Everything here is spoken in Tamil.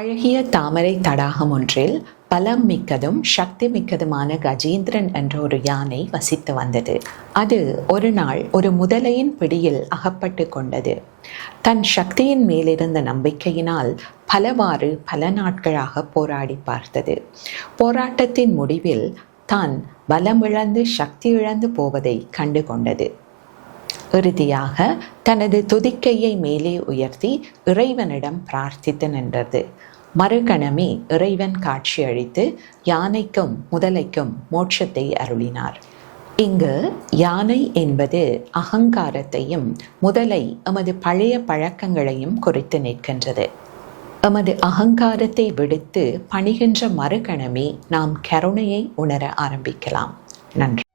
அழகிய தாமரை தடாகம் ஒன்றில் பலம் மிக்கதும் சக்தி மிக்கதுமான கஜேந்திரன் என்ற ஒரு யானை வசித்து வந்தது. அது ஒரு நாள் ஒரு முதலையின் பிடியில் அகப்பட்டு கொண்டது. தன் சக்தியின் மேலிருந்த நம்பிக்கையினால் பல நாட்களாக போராடி பார்த்தது. போராட்டத்தின் முடிவில் தான் பலமிழந்து சக்தி இழந்து போவதை கண்டு கொண்டது. இறுதியாக தனது துதிக்கையை மேலே உயர்த்தி இறைவனிடம் பிரார்த்தித்து நின்றது. மறுகணமே இறைவன் காட்சியளித்து யானைக்கும் முதலைக்கும் மோட்சத்தை அருளினார். இங்கு யானை என்பது அகங்காரத்தையும் முதலை எமது பழைய பழக்கங்களையும் குறித்து நிற்கின்றது. எமது அகங்காரத்தை விடுத்து பணிகின்ற மறுகணமே நாம் கருணையை உணர ஆரம்பிக்கலாம். நன்றி.